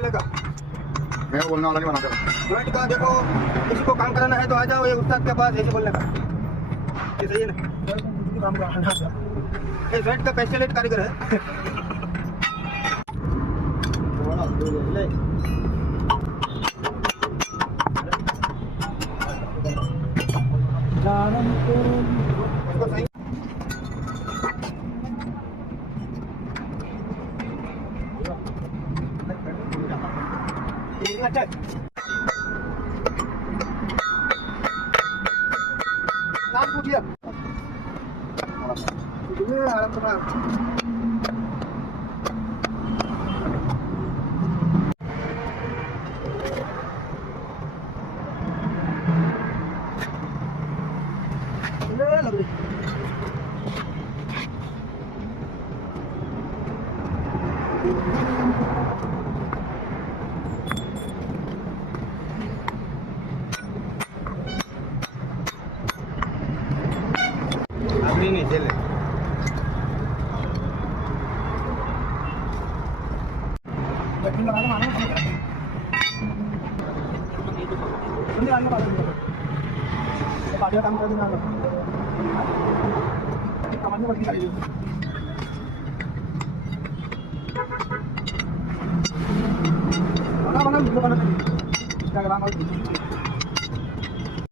बोलने का? मैं बोलने वाला नहीं बना कर। फ्रंट का देखो, किसी को काम कराना है तो आ जाओ ये उस्ताद के पास, ऐसे बोलने का। ये सही है ना? काम कराना ये फ्रंट का स्पेशलिस्ट कारीगर है। इसको सही अच्छा नाम पूछिए। आराम से अभी नहीं चले। काम कर देना बना